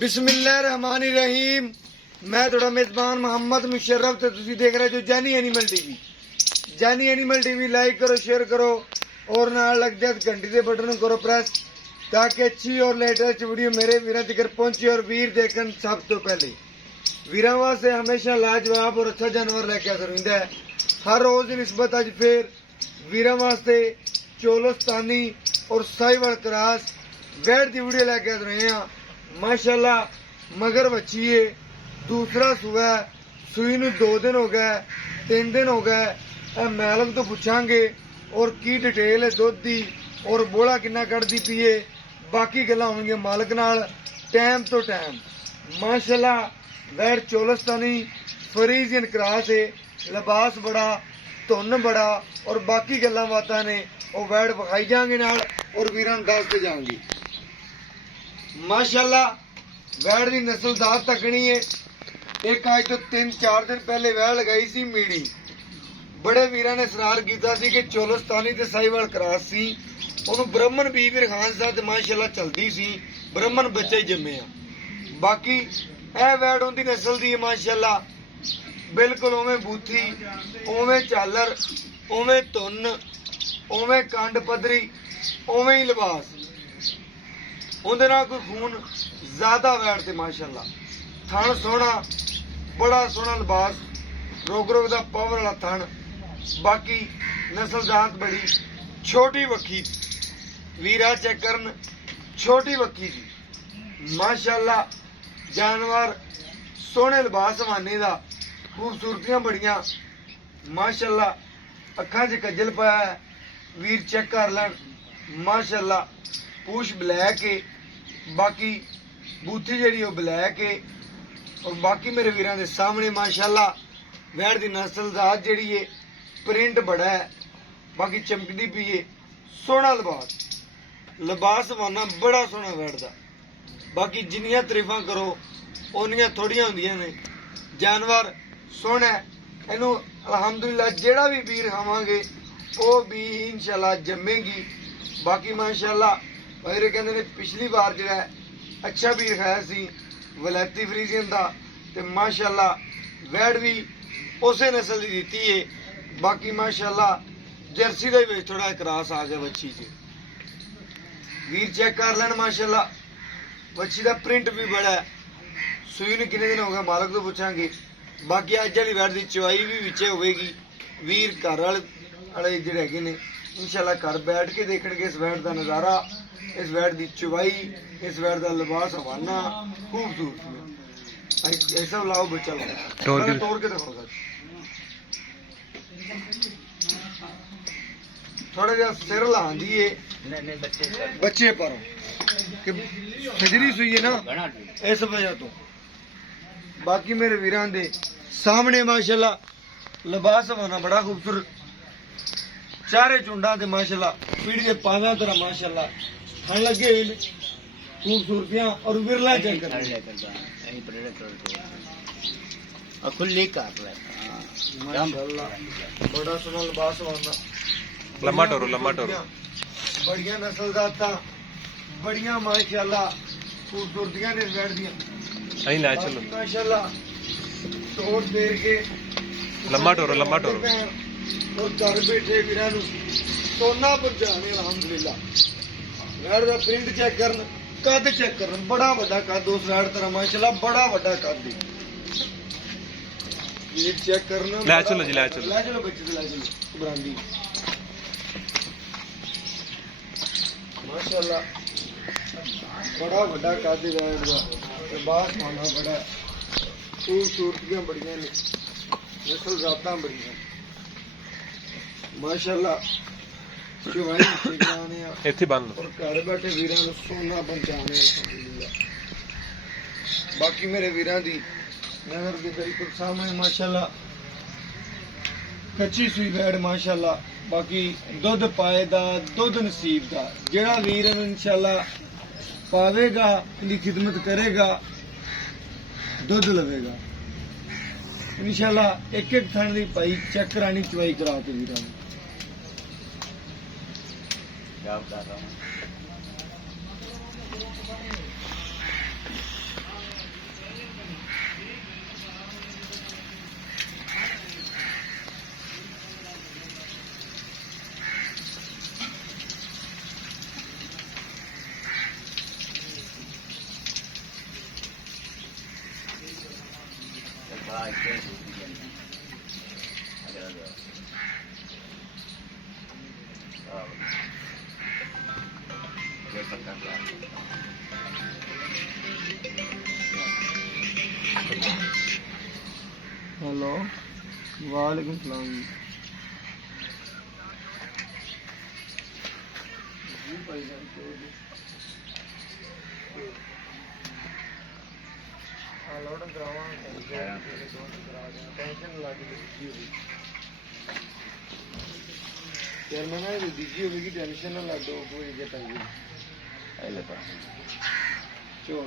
बिस्मिल्लाहिर्रहमानिर्रहीम। मैं थोड़ा मेजबान मोहम्मद मुशर्रफ तो तुसी देख रहे हो जानी एनिमल टीवी। जानी एनिमल टीवी लाइक करो, शेयर करो और नाल लग जाए घंटी के बटन करो प्रेस, ताकि अच्छी और लेटेस्ट वीडियो मेरे वीर तक पहुंचे और वीर देखन सब तो पहले। वीर वास्ते हमेशा लाजवाब और अच्छा जानवर लेके आता है। हर रोज निस्बत अज फिर वीर वास्ते चोलस्तानी और साहिवाल क्रॉस वैट की वीडियो लेके आ रहे हैं। माशाल्लाह मगर बच्ची है, दूसरा सुबह है, सूई नूं 2 दिन हो गए, 3 दिन हो गए। मालक तो पूछांगे और की डिटेल है दुध की और बोला किन्ना कढ़दी पी है, बाकी गल्लां होणगियां मालक नाल टाइम तो टाइम। माशाल्लाह वैट चोलस्तानी फरीजियन क्रॉस है, लिबास बड़ा, धुन बड़ा और बाकी गल्लां बातां ने वो वैट विखाई जाएंगे नाल और वीरां नूं दसदे जाएंगे। माशाल्लाह वैड़ की नस्लदार तकनी है। एक आज तो 3-4 दिन पहले वैड़ लगाई सी मीड़ी, बड़े वीरां ने इसरार किया कि चोलस्तानी ते साहिवाल क्रॉस सी, उन्होंने ब्राह्मण बीबीर खान सा ते माशाल्लाह चलती सी, ब्राह्मण बच्चे ही जमे आ। बाकी यह वैड़ उनकी नस्ल दी है माशाल्लाह, बिल्कुल उवें बूथी, उवें झालर, उवें धुन, उवें कंड पदरी, उवें ही लिबास, उहदे नाल कोई खून ज्यादा वैट ते माशाल्लाह। थण सोहना, बड़ा सोहना लिबास, रोग रोग दा पावर वाला थण। बाकी नस्ल जात बड़ी छोटी वक्की, वीरा चेक करन छोटी वक्की दी माशाल्लाह। जानवर सोहने लिबास हवाने दा, खूबसूरतियां बड़ियां माशाल्लाह। अखां च कज्जल पाया है, वीर चेक कर लैन माशाल्लाह। पूछ ब्लैक है, बाकी बूथी जी ब्लैक है और बाकी मेरे वीरां दे सामने माशाल्लाह वैड़ की नस्लदार जी है, प्रिंट बड़ा है, बाकी चमकदी पी है, सोहना लिबास, लिबास वाना बड़ा सोहना वैड़ का। बाकी जिन्नियां तरीफां करो उन्नियां थोड़ियां होंदियां ने। जानवर सोहना इनू अलहमदुलिल्लाह जेड़ा भी वीर खावांगे वो भी इंशाल्लाह जमेगी। बाकी माशाल्लाह भाई कहते ने पिछली बार जो है अच्छा भी खाया सी वलैती फ्रीजियन का, तो माशाल्लाह वैड़ भी उस नस्ल की दी है। बाकी माशाल्लाह जर्सी का भी थोड़ा क्रॉस आ गया बच्ची से, वीर चेक कर लैन माशाल्लाह। बच्ची का प्रिंट भी बड़ा है, सूई ने कितने दिन हो गए मालक तो पूछांगे। बाकी अज वाली वैड़ की चवाई भी विचे होगी, वीर घर वाले जोड़े है ने इंशाल्लाह घर बैठ के देखणगे इस वैड़ का नज़ारा, इस वैड़ की चवाई, इस वैड़ का लिबास हवाना खूबसूरत। ऐसा लाओ बच्चा तोड़ के देखो सर, थोड़ा जहा सिर लांदी है बच्चे पर खजरी सुई है ना, इस वजह तो। बाकी मेरे वीरां दे सामने माशाल्लाह लिबास हवाना बड़ा खूबसूरत, चारे चुंडा ते माशाल्लाह पीढ़ी के पाव्या तरह माशाल्लाह थन लगे हुए खूबसूरतियां और विरला चेक कर खुली कर ले माशाल्लाह। बड़ा सोना लिबास वाला, लम्मा टोरो बढ़िया नस्ल दाता, बढ़िया माशाल्लाह खूबसूरतियां ने बैठ दियां। अहीं लै चलो माशाल्लाह तोड़ देर के लम्मा टोरो और घर बैठे वीरां नूं सोना पहुंचाने अलहमदुलिल्लाह। वैड़ का प्रिंट चेक करन, कद चेक करन, बड़ा वड्डा कद उस वैड़ तरह माशाल्लाह, बड़ा वड्डा कद है। वीर चेक करना, लै चलो जी, लै चलो बच्चे से लै चलो ब्रांडी माशाल्लाह। बड़ा वड्डा कद है वैड़ का, लिबास माना बड़ा, खूबसूरतियां बड़ियां ने, नस्ल जातां बड़ियां माशाल्लाह। इत्थे बन लो और घर बैठे वीरां नूं सोना पहुंचाने अल्हम्दुलिल्लाह। बाकी मेरे वीरां दी नजर के बिल्कुल सामने माशाल्लाह कच्ची सुई वैड़ माशाल्लाह। बाकी दुध पाए दा, दुध नसीब दा, जेड़ा वीर इंशाल्लाह पावेगा, इनकी खिदमत करेगा, दुध लवेगा इंशाल्लाह। एक एक थन दी पाई चेक करानी, चवाई करा के वीरां नूं कर रहा हूँ। हेलो वालेकुम सलाम जी यार मैं ना दीजिए होगी टेंशन ना ला दो कोई जगह तंगी चोर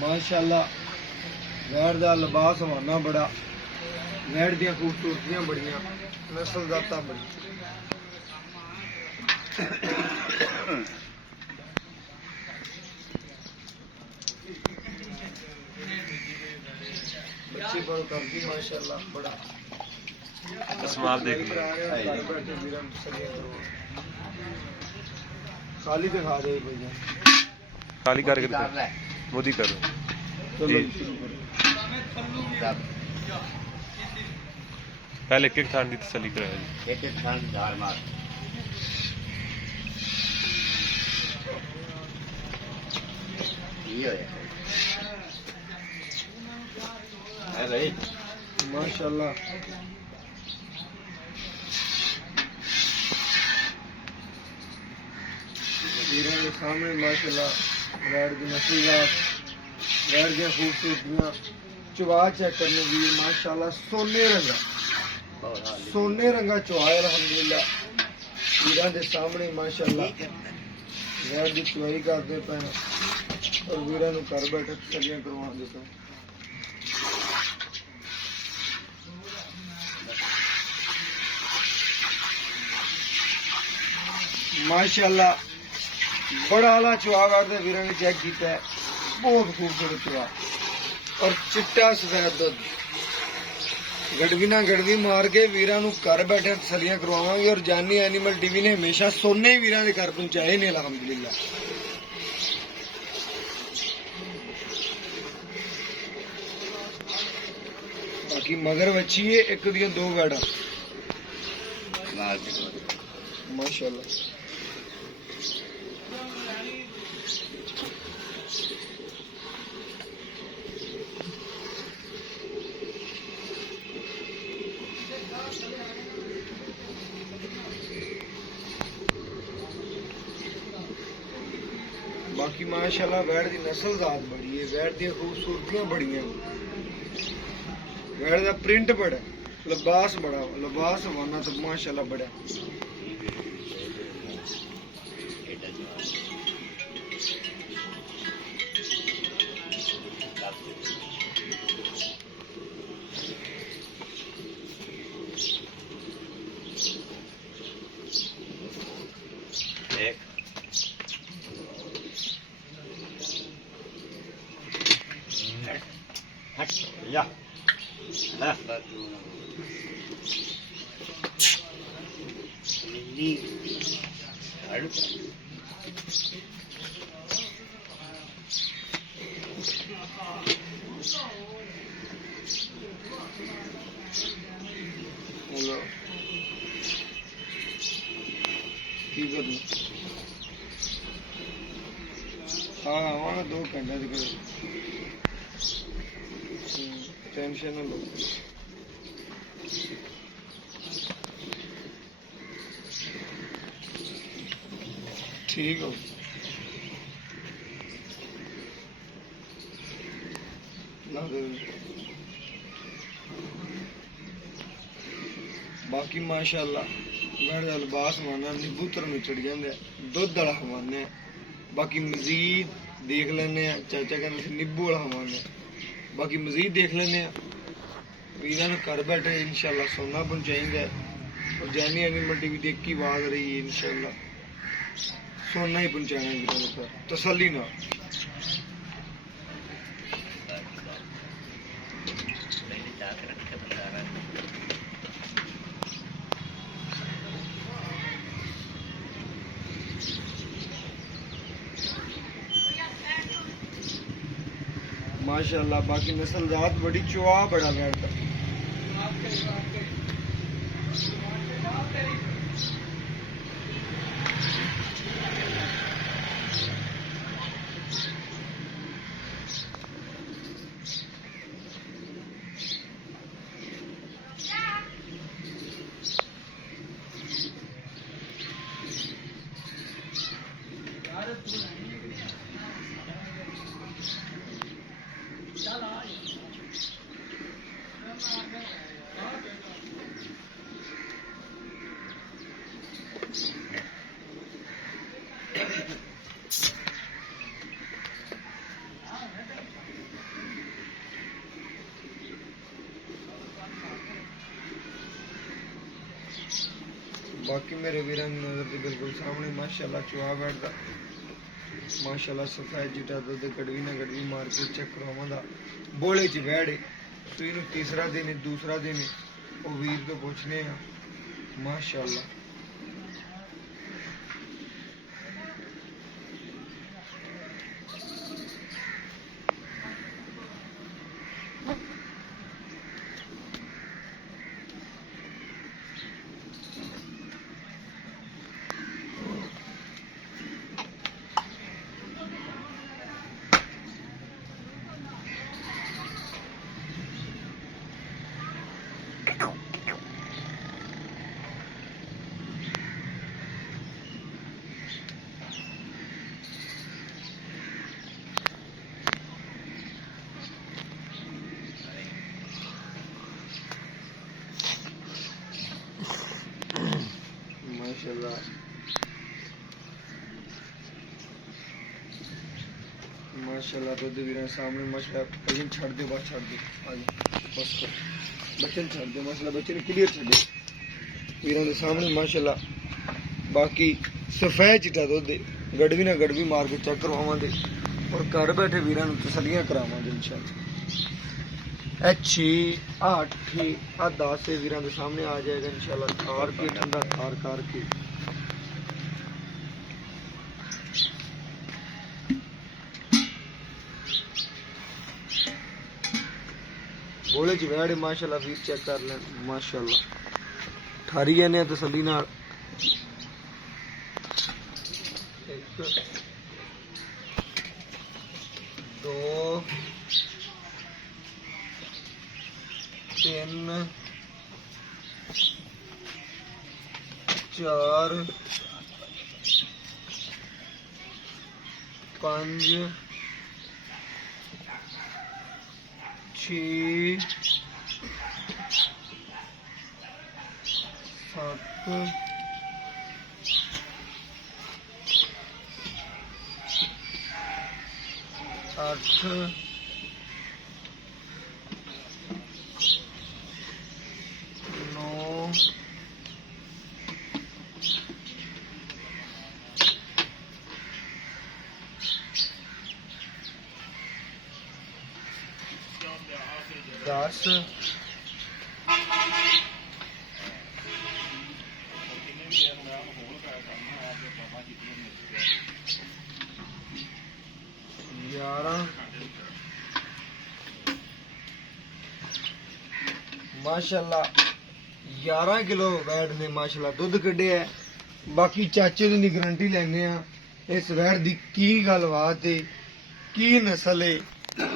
माशाल्लाह वैर दा लिबास हवाना बड़ा वैर दियां खूबसूरतियां बड़ियां नस्ल जाता बड़ी बच्ची बड़ करदी माशाल्लाह बड़ा अस्माल देख लो खाली दिखा दे भैया खाली करके दिखा मोदी करो चलो जी। शुरू करो पहले एक एक थान की तसली कराया जी एक एक खान धार मार ये है भाई माशाल्लाह वीरों के सामने माशाल्लाह वैर की नस्लजात वैर की खूबसूरतियां चुवा चेक करने की माशाल्लाह सोने रंगा चुहा है अल्हम्दुलिल्लाह वीरों के सामने माशाल्लाह वैर की चुवाई करते पे और वीरों को घर बैठे तसलियां करवाते पे माशाल्लाह बड़ा आला चुहा करते वीर ने चेक किया है बहुत खूबसूरत चुहा और चिट्टा सफेद दुध गड़वी ना गड़वी मार के वीरां नूं घर बैठे तसलियां करवावांगे और जानी एनिमल टीवी ने हमेशा सोने ही वीरां दे घर पहुंचाए ने अल्हम्दुलिल्लाह बाकी मगर बच्ची है एक दियां दो वैड़ा माशाल्लाह बाकी माशाल्लाह वैड़ की नस्ल जात बड़ी है वैड़ दी खूबसूरतियां बड़ियां वैड़ दा प्रिंट बड़ा लिबास बड़ा लिबास हवाना तो माशाल्लाह बड़ा एक हट या ना नी अड़ हेलो की करूं हाँ आवाना 2 घंटे तक टेंशन ना लो ठीक हो ना दे बाकी माशाल्लाह गढ़ दा लिबास माना नीबूतर में चढ़ जाते दुध वाला हवाने बाकी मजीद देख लेने चाचा कहते नीबू वाला हवाने बाकी मजीद देख लेने वीरा ने घर बैठे इंशाल्लाह सोना पहुंचाएंगे और जानी एनिमल टीवी देख की आवाज रही है इंशाल्लाह सोना ही पहुंचाना वीरा ने घर तसल्ली ना माशाल्लाह बाकी नस्ल जात बड़ी चुआ बड़ा बैठता बाकी मेरे वीरान नजर के बिल्कुल सामने माशाल्लाह चुहा बैठता माशाल्लाह सफेद चिट्टा दुध गड़वी ना गड़वी मार के चेक करवांदा बोले च बैठे सुई नु तीसरा दिन है दूसरा दिन है वो वीर तो पूछने हैं माशाल्लाह माशाल्लाह माशाल्लाह तो वीर सामने माशाल्लाह कहीं छड़ दे बस छड़ दे आज बस कर बच्चे छड़ दे माशाल्लाह बच्चे ने क्लियर छड़ दे वीरों के सामने माशाल्लाह बाकी सफेद चिट्टा दुध गड़वी ना गड़वी मार के चेक करवावांगे और घर बैठे वीरों को तसल्लियां करावांगे इंशाल्लाह अच्छी 8 10 से वीरों के सामने आ जाएगा इंशाल्लाह थार के ठंडा थार कार के बोले च बैठे माशाल्लाह वीर चेक कर लें माशाल्लाह थारी जाने तसल्ली नाल एक दो तीन चार पांच छे सत्त अठ 10 11 माशाल्लाह 11 किलो वैट ने माशाल्लाह दुध कड्ढे है बाकी चाचे दी गारंटी लेने आ इस वैट दी की गलबात है की नस्ल है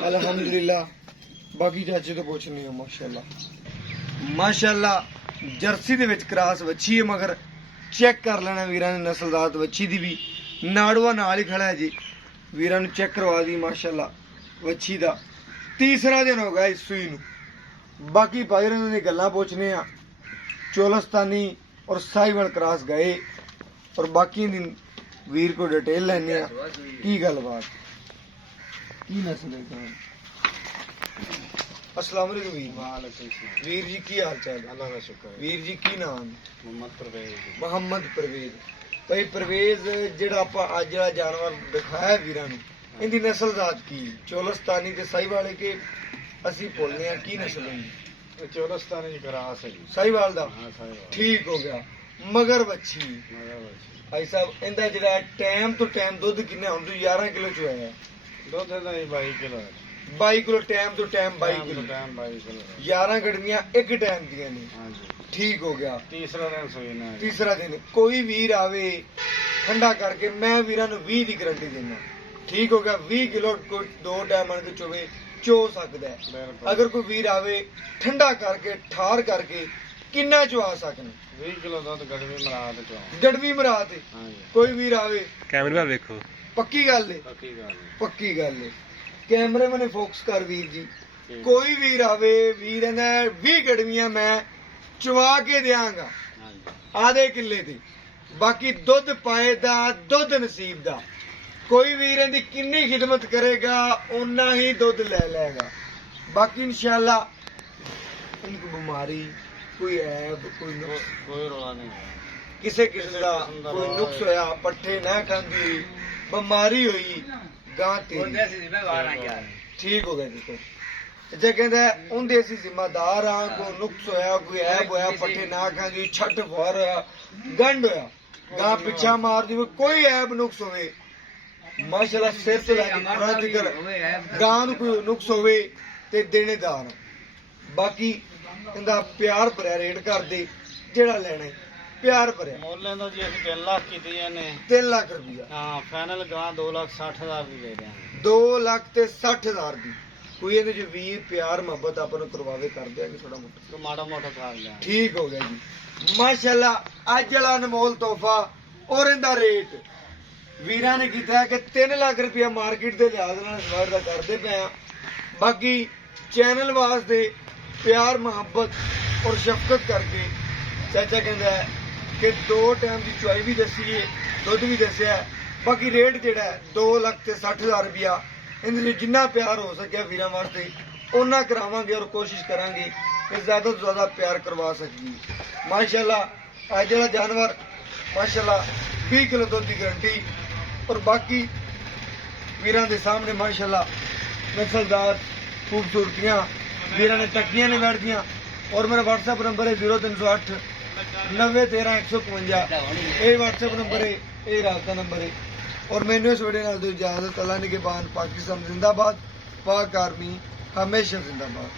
अल्हम्दुलिल्लाह बाकी चाचे तो पूछने हैं माशाल्लाह माशाल्लाह जर्सी दे विच क्रॉस वच्छी है मगर चेक कर लेना वीरां ने नस्लदात वच्छी दी भी नाड़ुआ नाल ही खड़ा है जी वीरां ने चेक करवा दी माशाल्लाह वच्छी दा तीसरा दिन हो गया इस सूई नू बाकी भाईरां ने गल्लां पूछने आ चोलस्तानी और साहिवाल क्रॉस गए और बाकी दिन वीर को डिटेल लेने आ की गलबात की नस्ल है अस्सलाम वालेकुम वीर वीर जी की हाल चाल अल्लाह का शुक्र वीर जी की नाम मोहम्मद परवेज भाई परवेज जेड़ा आपा आज जेड़ा जानवर दिखाया वीरां नू इंदी नस्ल जात की चोलस्तानी ते साहिवाल के ਅਸੀਂ ਭੁੱਲਨੇ ਆ ਕੀ ਨਸਲ ਹੈ ਚੋਲਸਤਾਨੀ ਗਰਾਸ ਹੈ ਸਾਹੀਵਾਲ ਦਾ ਠੀਕ ਹੋ ਗਿਆ ਮਗਰ ਬੱਚੀ ਭਾਈ ਸਾਹਿਬ ਇਹਦਾ ਜਿਹੜਾ ਟਾਈਮ ਤੋਂ ਟਾਈਮ ਦੁੱਧ ਕਿੰਨਾ ਹੁੰਦਾ 11 ਕਿਲੋ ਚ ਹੋਇਆ ਦੁੱਧ ਦਾ 22 ਕਿਲੋ 22 ਕਿਲੋ ਟਾਈਮ ਤੋਂ ਟਾਈਮ 22 ਕਿਲੋ ਟਾਈਮ 22 ਕਿਲੋ 11 ਗੜਵੀਆਂ ਇੱਕ ਟਾਈਮ ਦੀਆਂ ਨੇ। ਹਾਂਜੀ ਠੀਕ ਹੋ ਗਿਆ। ਤੀਸਰਾ ਦਿਨ ਸੋਈ ਨਾ ਤੀਸਰਾ ਦਿਨ ਕੋਈ ਵੀਰ ਆਵੇ ਠੰਡਾ ਕਰਕੇ ਮੈਂ ਵੀਰਾਂ ਨੂੰ 20 ਦੀ ਗਰੰਟੀ ਦਿੰਦਾ। ਠੀਕ ਹੋ ਗਿਆ। 20 ਕਿਲੋ ਕੋਈ ਦੋ ਟਾਈਮਾਂ ਦੇ ਚੋਵੇ ਚੋ ਸਕਦਾ ਹੈ। ਬਿਲਕੁਲ। ਅਗਰ ਕੋਈ ਵੀਰ ਆਵੇ ਠੰਡਾ ਕਰਕੇ ਠਾਰ ਕਰਕੇ ਕਿੰਨਾ ਚਵਾ ਸਕਣ 20 ਕਿਲੋ ਦੁੱਧ ਗੜਵੀ ਮਰਾ ਦੇ ਚੋਂ। ਗੜਵੀ ਮਰਾ ਤੇ ਹਾਂਜੀ ਕੋਈ ਵੀਰ ਆਵੇ ਕੈਮਰੇ ਵੱਲ ਵੇਖੋ। ਪੱਕੀ ਗੱਲ ਏ। ਪੱਕੀ ਗੱਲ ਹੈ। ਪੱਕੀ ਗੱਲ ਏ। ਕੈਮਰੇ ਮਨੇ ਫੋਕਸ ਕਰ ਵੀਰ ਜੀ। ਠੀਕ। ਕੋਈ ਵੀਰ ਆਵੇ ਵੀਰ ਇਹਨਾਂ 20 ਗੜਵੀਆਂ ਮੈਂ ਚਵਾ ਕੇ ਦਿਆਂਗਾ ਹਾਂਜੀ ਆਧੇ ਕਿੱਲੇ ਦੀ। ਬਾਕੀ ਦੁੱਧ ਪਾਏ ਦਾ ਦੁੱਧ ਨਸੀਬ ਦਾ। ਕੋਈ ਵੀਰ ਇਹਦੀ ਕਿੰਨੀ ਖਿਦਮਤ ਕਰੇਗਾ ਉਨਾ ਹੀ ਦੁੱਧ ਲੈ ਲਏਗਾ। ਬਾਕੀ ਇਨਸ਼ਾਅੱਲਾ ਕੋਈ ਬਿਮਾਰੀ ਕੋਈ ਐਬ ਕੋਈ ਨੁਕਸ ਕੋਈ ਰੋਲਾ ਨਹੀਂ ਹੈ। ਕਿਸੇ ਕਿਸਮ ਦਾ ਕੋਈ ਨੁਕਸ ਹੋਇਆ ਪੱਠੇ ਨਾ ਖਾਂਦੀ ਬਿਮਾਰੀ ਹੋਈ ਗਾਂ ਤੇਰੀ ਠੀਕ ਹੋ ਗਿਆ ਦੇਖੋ। ਜੇ ਕਹਿੰਦਾ ਉਹਦੇ ਅਸੀਂ ਜ਼ਿੰਮੇਦਾਰ ਆ ਕੋਈ ਨੁਕਸ ਹੋਇਆ ਕੋਈ ਐਬ ਹੋਇਆ ਪੱਠੇ ਨਾ ਖਾਂਦੀ ਛੱਟ ਫੁਆਰ ਹੋਇਆ ਗੰਢ ਹੋਇਆ ਗਾਂ ਪਿੱਛਾ ਮਾਰਦੀ ਕੋਈ ਐਬ ਨੁਕਸ ਹੋਵੇ ਮਾਸ਼ਾਅੱਲਾ ਸਿਰ ਤੋਂ ਲੈ ਕੇ ਖੁਰਾ ਤੱਕ ਗਾਂ ਨੂੰ ਕੋਈ ਨੁਕਸ ਹੋਵੇ ਤੇ ਦੇਣੇਦਾਰ। ਬਾਕੀ ਇਹਦਾ ਪਿਆਰ ਭਰਿਆ ਰੇਟ ਕਰਦੇ ਜਿਹੜਾ ਲੈਣਾ ਹੈ, ਪਿਆਰ ਭਰਿਆ। ਮੁੱਲ ਦਾ ਜੀ ਅਸੀਂ 3 ਲੱਖ ਕੀਤੀਆਂ ਨੇ। 3 ਲੱਖ ਰੁਪਇਆ ਹਾਂ ਫਾਈਨਲ ਗਾਂ 2,60,000 ਦੀ ਦੇ ਦਿਆਂਗੇ। 2 ਲੱਖ ਤੇ 60,000 ਦੀ। ਕੋਈ ਇਹਦੇ ਚ ਵੀਰ ਪਿਆਰ ਮੁਹੱਬਤ ਆਪਾਂ ਨੂੰ ਕਰਵਾਵੇ ਕਰ ਦਿਆਂਗੇ ਥੋੜਾ ਮੋਟਾ। ਕੋਈ ਮਾੜਾ ਮੋਟਾ ਕਰ ਲਿਆ। ਠੀਕ ਹੋ ਗਿਆ ਜੀ ਮਾਸ਼ਾਅੱਲਾ। ਅੱਜ ਵਾਲਾ ਅਨਮੋਲ ਤੋਹਫਾ ਔਰ ਇਹਦਾ ਰੇਟ ਵੀਰਾਂ ਨੇ ਕੀਤਾ ਹੈ ਕਿ 3 ਲੱਖ ਰੁਪਇਆ ਮਾਰਕੀਟ ਦੇ ਲਿਹਾਜ਼ ਨਾਲ ਸਵਾਰ ਦਾ ਕਰਦੇ ਪਏ ਆ। ਬਾਕੀ ਚੈਨਲ ਵਾਸਤੇ ਪਿਆਰ ਮੁਹੱਬਤ ਔਰ ਸ਼ਫਕਤ ਕਰਕੇ ਚਾਚਾ ਕਹਿੰਦਾ ਹੈ ਕਿ 2 ਟਾਈਮ ਦੀ ਚੁਆਈ ਵੀ ਦੱਸੀਏ ਦੁੱਧ ਵੀ ਦੱਸਿਆ। ਬਾਕੀ ਰੇਟ ਜਿਹੜਾ ਹੈ 2 ਲੱਖ ਤੇ 60,000 ਰੁਪਇਆ। ਇਹਦੇ ਵਿੱਚ ਜਿੰਨਾ ਪਿਆਰ ਹੋ ਸਕਿਆ ਵੀਰਾਂ ਵਾਸਤੇ ਉਹਨਾਂ ਕਰਾਵਾਂਗੇ ਔਰ ਕੋਸ਼ਿਸ਼ ਕਰਾਂਗੇ ਕਿ ਜ਼ਿਆਦਾ ਤੋਂ ਜ਼ਿਆਦਾ ਪਿਆਰ ਕਰਵਾ ਸਕੀਏ। ਮਾਸ਼ਾਅੱਲਾ ਅੱਜ ਜਿਹੜਾ ਜਾਨਵਰ ਮਾਸ਼ਾਅੱਲਾ 20 ਕਿਲੋ ਦੁੱਧ ਦੀ ਗਰੰਟੀ ਔਰ ਬਾਕੀ ਵੀਰਾਂ ਦੇ ਸਾਹਮਣੇ ਮਾਸ਼ਾਅੱਲਾ ਨਸਲਦਾਰ ਖੂਬਸੂਰਤੀਆਂ ਵੀਰਾਂ ਨੇ ਟੱਕੀਆਂ ਨੇ ਬੈਠਦੀਆਂ। ਔਰ ਮੇਰਾ WhatsApp ਨੰਬਰ ਹੈ 0308 9013 155। ਇਹ WhatsApp ਨੰਬਰ ਹੈ, ਇਹ ਰਾਬਤਾ ਨੰਬਰ ਹੈ। ਔਰ ਮੈਨੂੰ ਇਸ ਵੀਡੀਓ ਨਾਲ ਦਿਓ ਇਜਾਜ਼ਤ। ਅੱਲਾ ਨਿਗਹਿਬਾਨ। ਪਾਕਿस्तान जिंदाबाद। पाक आर्मी हमेशा जिंदाबाद।